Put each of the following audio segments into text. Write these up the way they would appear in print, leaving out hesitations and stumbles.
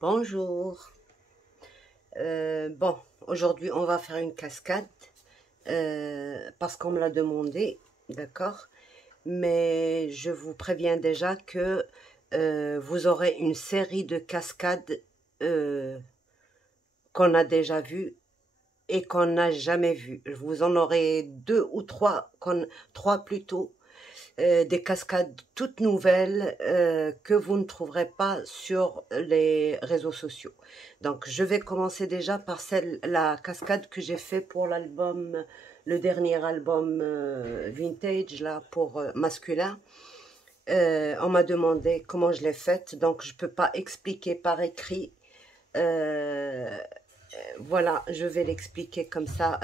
Bonjour. Bon, aujourd'hui on va faire une cascade parce qu'on me l'a demandé, d'accord? Mais je vous préviens déjà que vous aurez une série de cascades qu'on a déjà vues et qu'on n'a jamais vues. Vous en aurez deux ou trois, trois plutôt, des cascades toutes nouvelles que vous ne trouverez pas sur les réseaux sociaux. Donc je vais commencer déjà par la cascade que j'ai fait pour l'album, le dernier album vintage là pour masculin. On m'a demandé comment je l'ai faite, donc je peux pas expliquer par écrit. Voilà, je vais l'expliquer comme ça.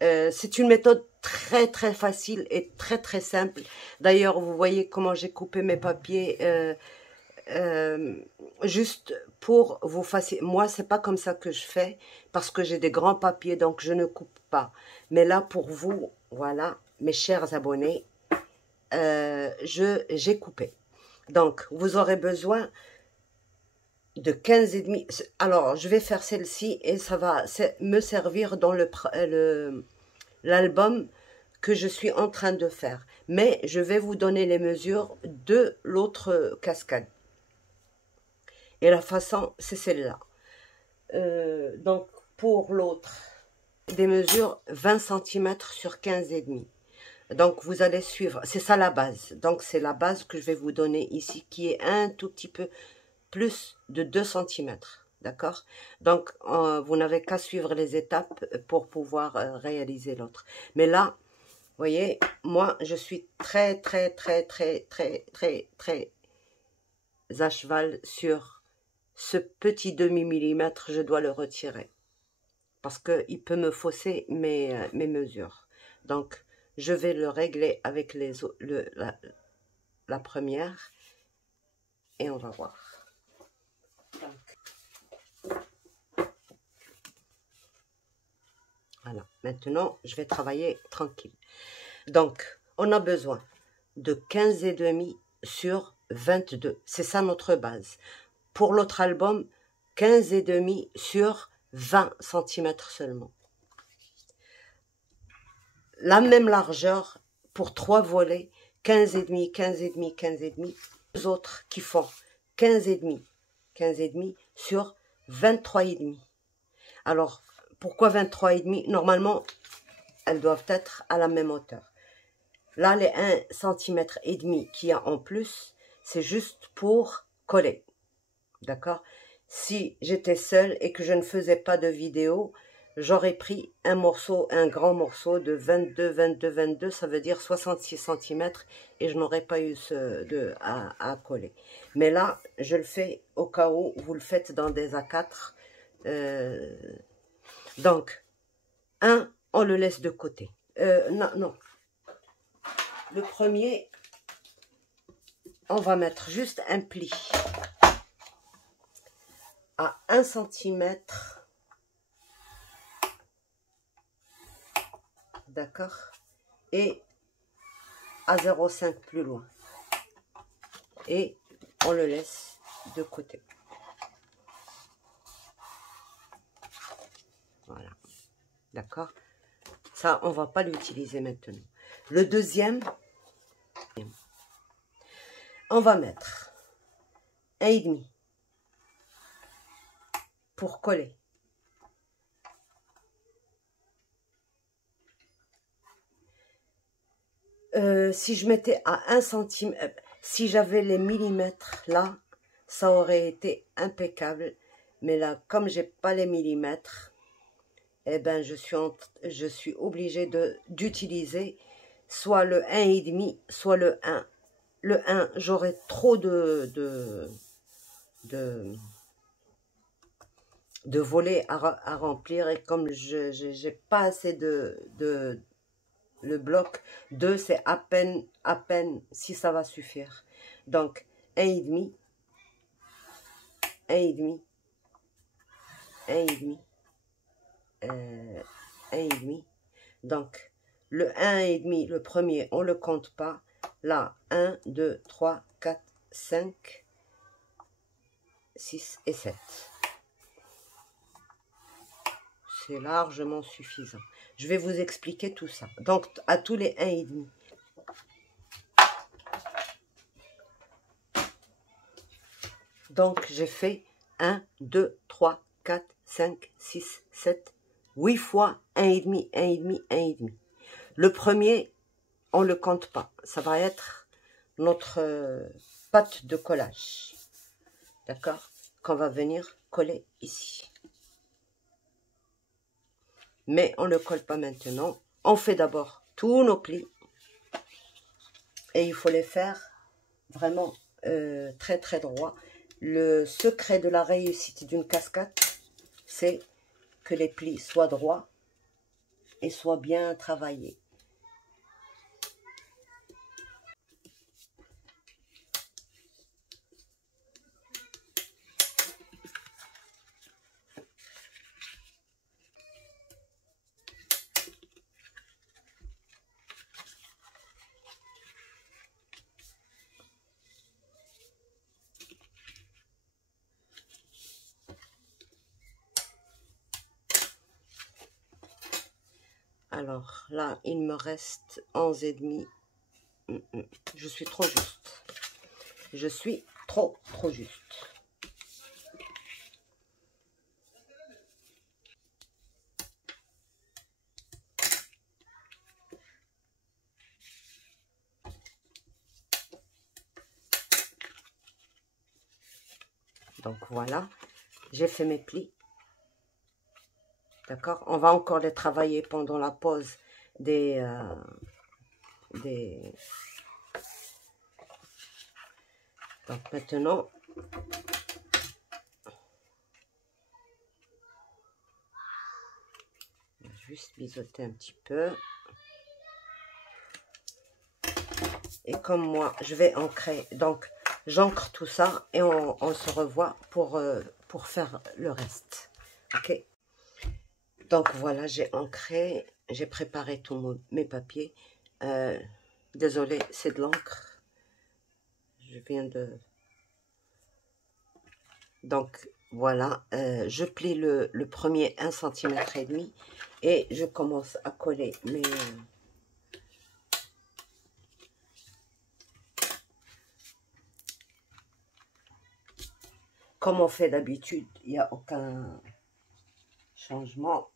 C'est une méthode très facile et très simple. D'ailleurs, vous voyez comment j'ai coupé mes papiers euh, juste pour vous faciliter. Moi, c'est pas comme ça que je fais parce que j'ai des grands papiers, donc je ne coupe pas. Mais là, pour vous, voilà, mes chers abonnés, j'ai coupé. Donc, vous aurez besoin de 15 et demi. Alors, je vais faire celle-ci et ça va me servir dans l'album que je suis en train de faire. Mais je vais vous donner les mesures de l'autre cascade. Et la façon, c'est celle-là. Donc, pour l'autre, des mesures 20 cm sur 15 et demi. Donc, vous allez suivre. C'est ça la base. Donc, c'est la base que je vais vous donner ici, qui est un tout petit peu plus de 2 cm. D'accord? Donc, vous n'avez qu'à suivre les étapes pour pouvoir réaliser l'autre. Mais là, vous voyez, moi, je suis très à cheval sur ce petit demi-millimètre. Je dois le retirer parce qu'il peut me fausser mes mesures. Donc, je vais le régler avec la première et on va voir. Voilà, maintenant, je vais travailler tranquille. Donc, on a besoin de 15 et demi sur 22. C'est ça notre base. Pour l'autre album, 15 et demi sur 20 cm seulement. La même largeur pour 3 volets, 15 et demi, 15 et demi, 15 et demi. Les autres qui font 15 et demi, 15 et demi sur 23 et demi. Alors, pourquoi 23 et demi? Normalement, elles doivent être à la même hauteur. Là, les 1 cm et demi qu'il y a en plus, c'est juste pour coller. D'accord? Si j'étais seule et que je ne faisais pas de vidéo, j'aurais pris un morceau, un grand morceau de 22, ça veut dire 66 cm et je n'aurais pas eu à coller. Mais là, je le fais au cas où vous le faites dans des A4. Donc, on le laisse de côté. Non. Le premier, on va mettre juste un pli à 1 cm, d'accord, et à 0,5 plus loin. Et on le laisse de côté. Voilà, d'accord. Ça, on va pas l'utiliser maintenant. Le deuxième, on va mettre 1,5 pour coller. Si je mettais à 1 cm, si j'avais les millimètres là, ça aurait été impeccable. Mais là, comme j'ai pas les millimètres, eh ben je suis obligée d'utiliser soit le 1,5, soit le 1. Le 1, j'aurais trop de volets à remplir et comme je n'ai pas assez le bloc 2, c'est à peine si ça va suffire. Donc 1,5, 1,5, 1,5, 1,5. Donc le 1,5, le premier, on ne le compte pas. Là, 1, 2, 3, 4, 5. 6 et 7. C'est largement suffisant. Je vais vous expliquer tout ça. Donc, à tous les 1,5. Donc, j'ai fait 1, 2, 3, 4, 5, 6, 7, 8 fois 1,5, 1,5, 1,5. Le premier, on ne le compte pas. Ça va être notre pâte de collage. D'accord? Qu'on va venir coller ici. Mais on ne le colle pas maintenant. On fait d'abord tous nos plis. Et il faut les faire vraiment très très droit. Le secret de la réussite d'une casquette, c'est que les plis soient droits et soient bien travaillés. Alors là, il me reste 11,5. Je suis trop juste. Je suis trop juste. Donc voilà, j'ai fait mes plis. D'accord? On va encore les travailler pendant la pause Donc maintenant, on va juste biseauter un petit peu. Et comme moi, je vais ancrer, donc j'ancre tout ça et on se revoit pour faire le reste. Ok? Donc voilà, j'ai ancré, j'ai préparé tous mes papiers. Désolée, c'est de l'encre. Je viens de... Donc voilà, je plie le premier 1,5 cm et je commence à coller mes... Comme on fait d'habitude, il n'y a aucun changement.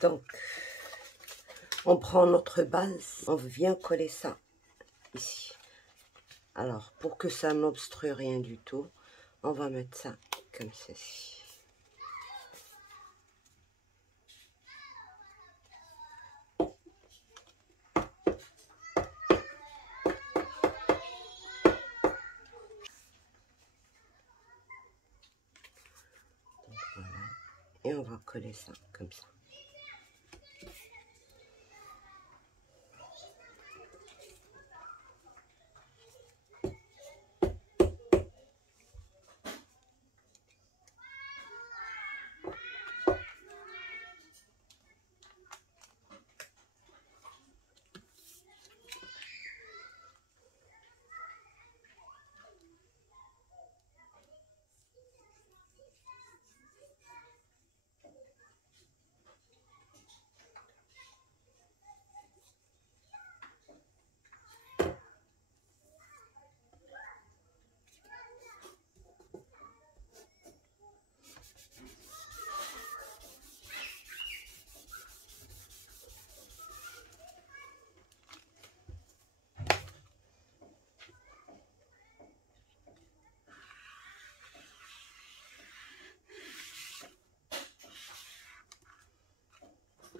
Donc, on prend notre base, on vient coller ça ici. Alors, pour que ça n'obstrue rien du tout, on va mettre ça comme ceci. Voilà. Et on va coller ça comme ça.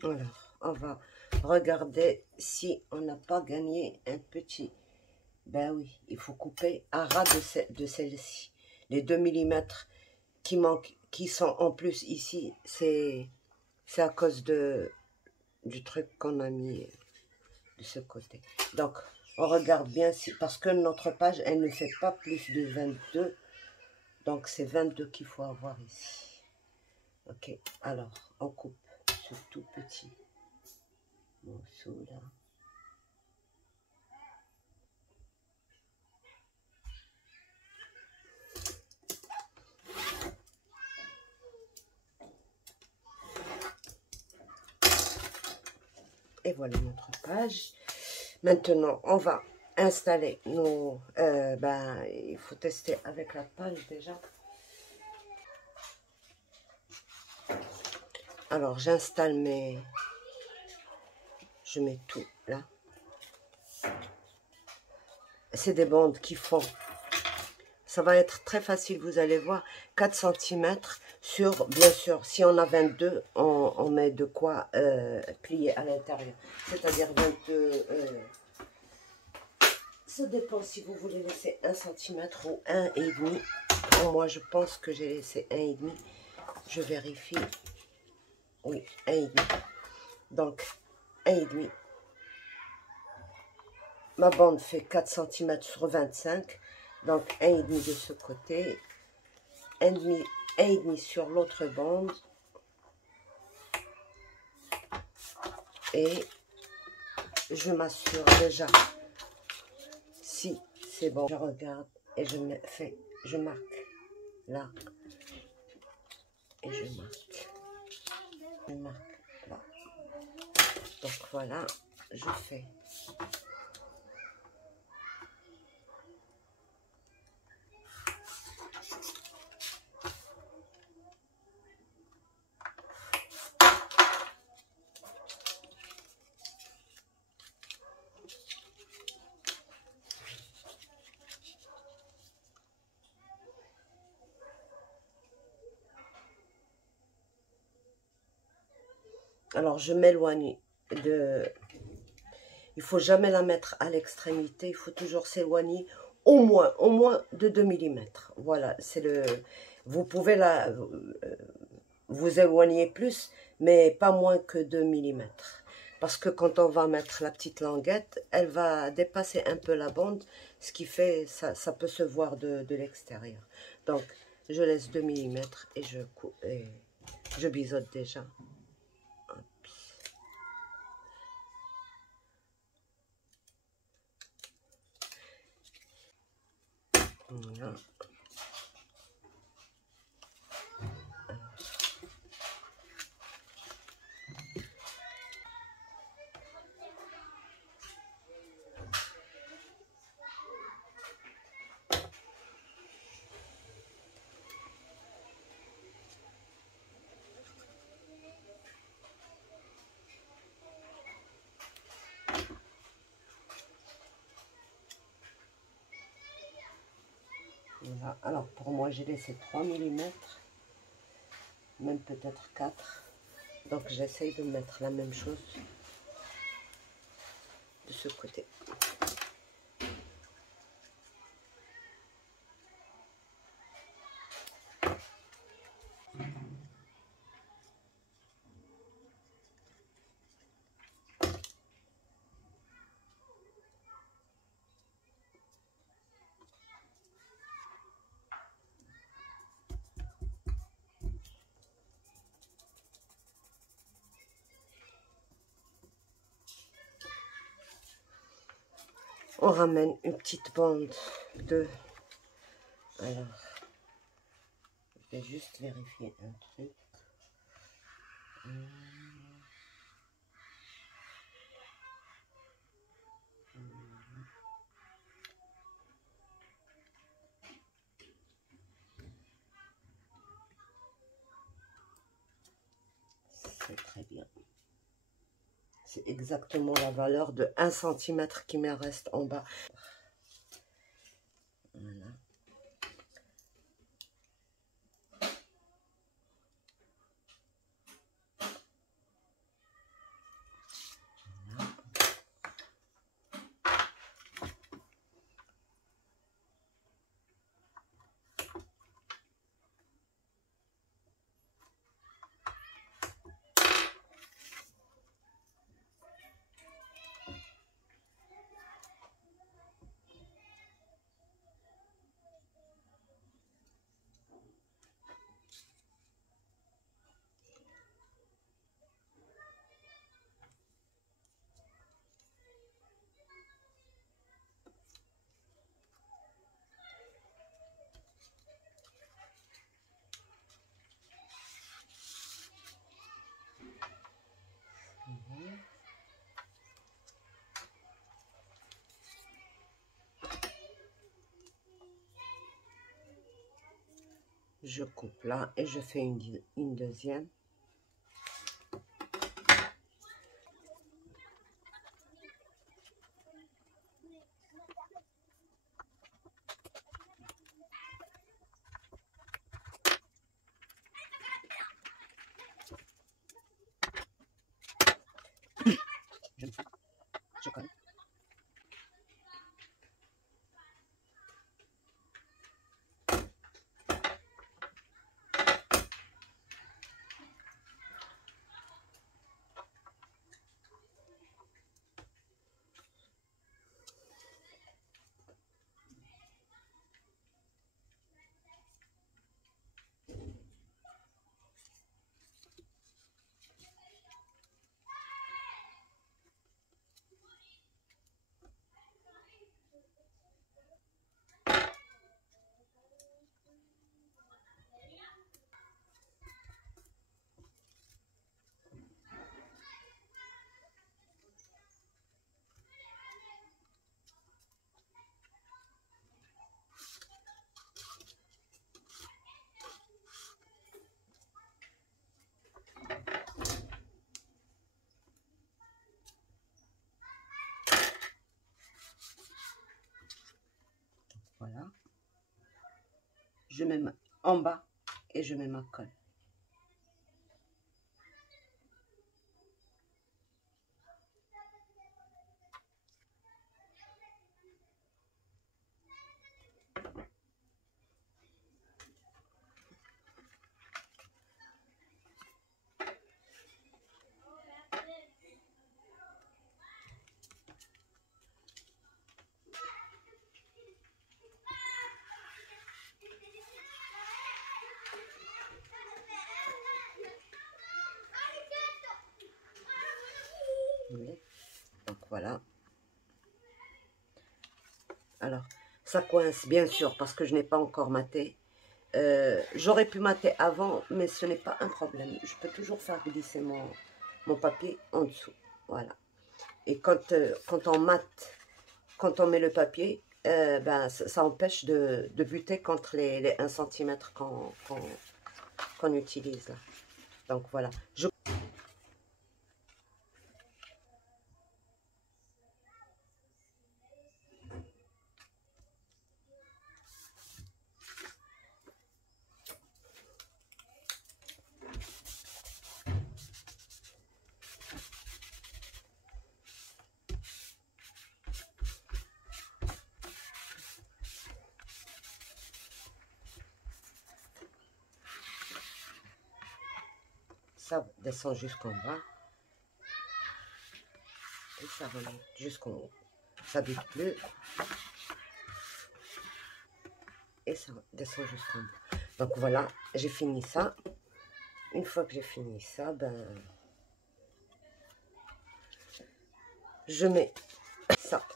Alors, on va regarder si on n'a pas gagné un petit. Ben oui, il faut couper à ras de celle-ci. Les 2 mm qui manquent, qui sont en plus ici, c'est à cause du truc qu'on a mis de ce côté. Donc, on regarde bien, si, parce que notre page, elle ne fait pas plus de 22. Donc, c'est 22 qu'il faut avoir ici. Ok, alors, on coupe ce tout petit morceau là. Et voilà notre page. Maintenant, on va installer nos... il faut tester avec la page déjà. Alors, j'installe mes... Je mets tout là. C'est des bandes qui font... Ça va être très facile, vous allez voir. 4 cm sur, bien sûr, si on a 22, on met de quoi plier à l'intérieur. C'est-à-dire 22... ça dépend si vous voulez laisser 1 cm ou 1,5. Pour moi, je pense que j'ai laissé 1,5. Je vérifie. Oui, 1,5. Donc, 1,5. Ma bande fait 4 cm sur 25. Donc, 1,5 de ce côté. 1,5 sur l'autre bande. Et je m'assure déjà si c'est bon. Je regarde et je marque là. Et je marque. Je marque là. Donc, voilà, je fais. Alors, je m'éloigne de... Il faut jamais la mettre à l'extrémité. Il faut toujours s'éloigner au moins de 2 mm. Voilà, c'est le... Vous pouvez vous éloigner plus, mais pas moins que 2 mm. Parce que quand on va mettre la petite languette, elle va dépasser un peu la bande, ce qui fait, ça peut se voir de l'extérieur. Donc, je laisse 2 mm et je biseaute déjà. Voilà. Voilà. Alors pour moi, j'ai laissé 3 millimètres, même peut-être 4. Donc j'essaye de mettre la même chose de ce côté. On ramène une petite bande de... Alors, je vais juste vérifier un truc. C'est très bien. C'est exactement la valeur de 1 cm qui me reste en bas. Voilà. Je coupe là et je fais une deuxième. Je colle. Voilà. Je mets en bas et je mets ma colle. Donc voilà. Alors, ça coince bien sûr parce que je n'ai pas encore maté. J'aurais pu mater avant, mais ce n'est pas un problème. Je peux toujours faire glisser mon papier en dessous. Voilà. Et quand on mate, quand on met le papier, ben, ça empêche de buter contre les 1 cm qu'on utilise là. Donc voilà. ça descend jusqu'en bas. Et ça remonte jusqu'en haut. Ça ne bute plus. Et ça descend jusqu'en bas. Donc voilà, j'ai fini ça. Une fois que j'ai fini ça, ben, je mets ça.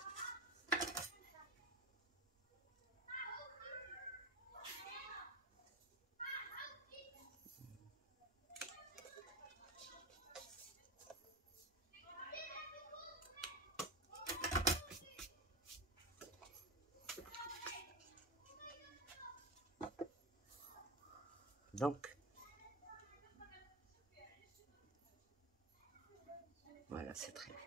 Donc, voilà, c'est très bien.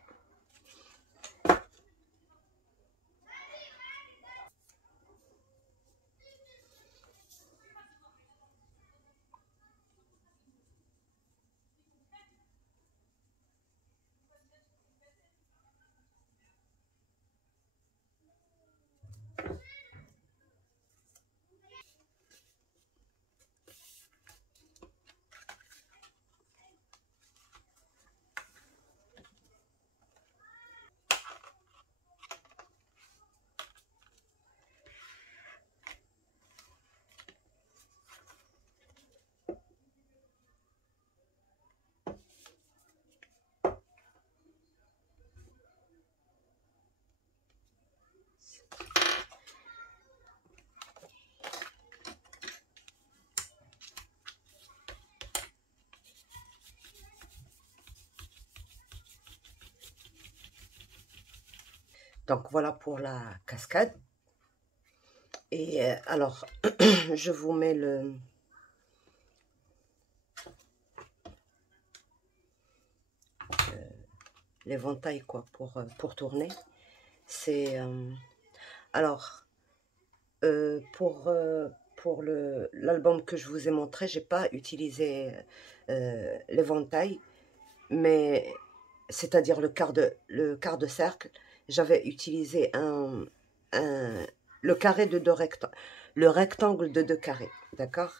Donc voilà pour la cascade. Et alors, je vous mets l'éventail quoi pour tourner. C'est alors pour l'album que je vous ai montré, j'ai pas utilisé l'éventail, mais c'est-à-dire le quart de cercle. J'avais utilisé le carré de deux rectangles, le rectangle de deux carrés, d'accord?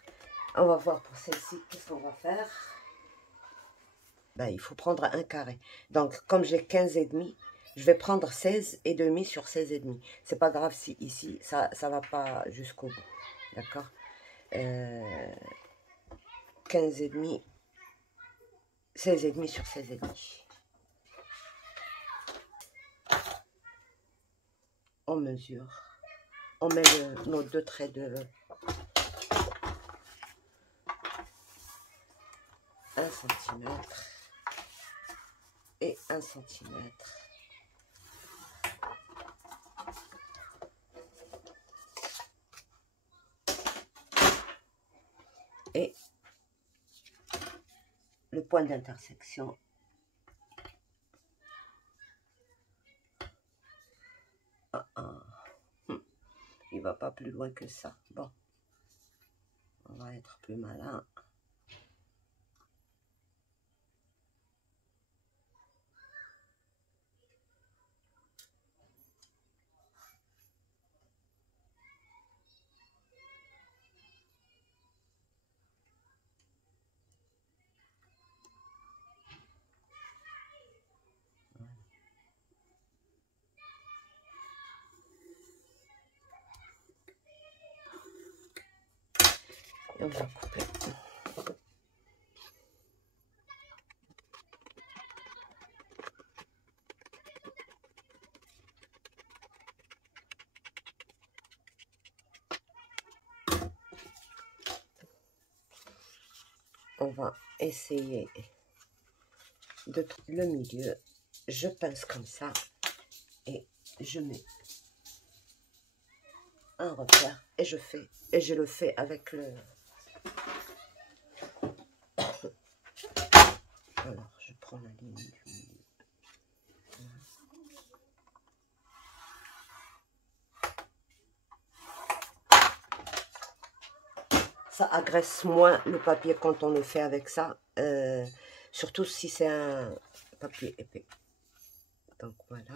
On va voir pour celle-ci, qu'est-ce qu'on va faire? Ben, il faut prendre un carré. Donc, comme j'ai 15,5, je vais prendre 16,5 sur 16,5. C'est pas grave si ici, ça va pas jusqu'au bout, d'accord? 15,5, 16,5 sur 16,5. On mesure. On met nos deux traits de 1 cm et 1 cm. Et le point d'intersection. Il va pas plus loin que ça. Bon, on va être plus malin. Et on va couper. On va essayer de trouver le milieu. Je pince comme ça et je mets un repère et je le fais avec le. Alors, je prends la ligne du milieu. Ça agresse moins le papier quand on le fait avec ça, surtout si c'est un papier épais. Donc voilà.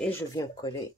et je viens coller.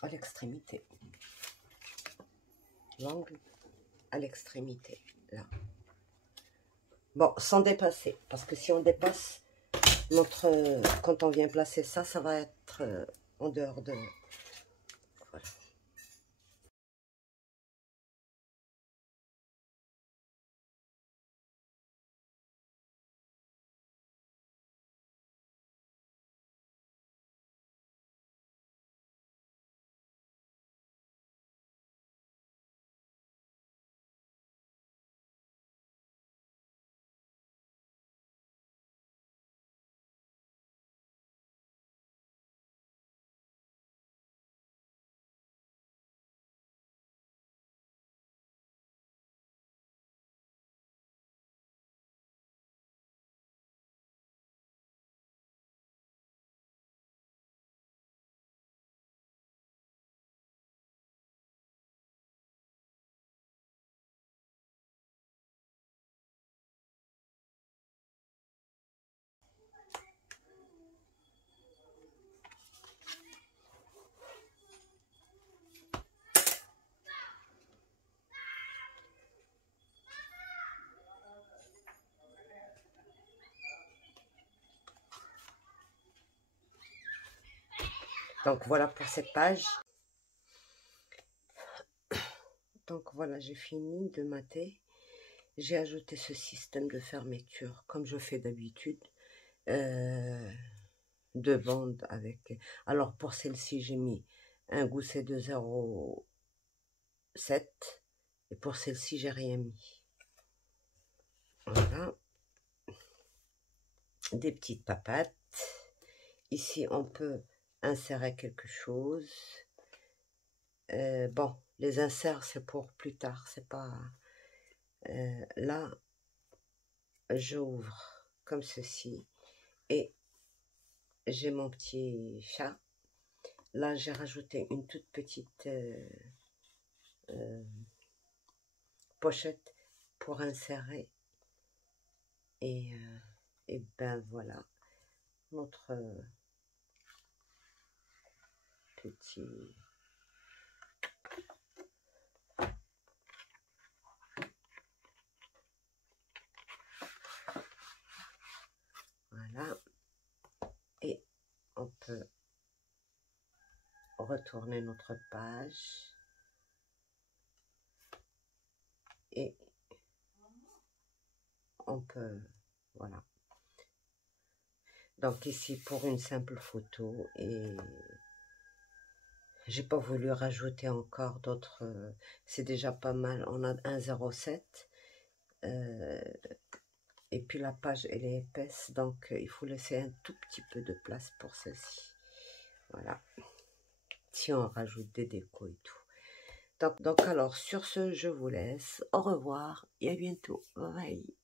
À l'extrémité, l'angle à l'extrémité, là. Bon, sans dépasser, parce que si on dépasse quand on vient placer ça, ça va être en dehors de... Voilà. Donc voilà pour cette page. Donc voilà, j'ai fini de mater. J'ai ajouté ce système de fermeture, comme je fais d'habitude, deux bandes avec... Alors pour celle-ci, j'ai mis un gousset de 0,7 et pour celle-ci, j'ai rien mis. Voilà. Des petites papates. Ici, on peut insérer quelque chose. Bon, les inserts, c'est pour plus tard, c'est pas... là, j'ouvre comme ceci et j'ai mon petit chat. Là, j'ai rajouté une toute petite pochette pour insérer et ben voilà notre petit... Voilà. Et on peut retourner notre page et on peut... Voilà. Donc ici pour une simple photo et j'ai pas voulu rajouter encore d'autres, c'est déjà pas mal, on a 1,07 et puis la page elle est épaisse donc il faut laisser un tout petit peu de place pour celle-ci. Voilà, si on rajoute des décos et tout. Donc alors sur ce je vous laisse, au revoir et à bientôt, bye bye.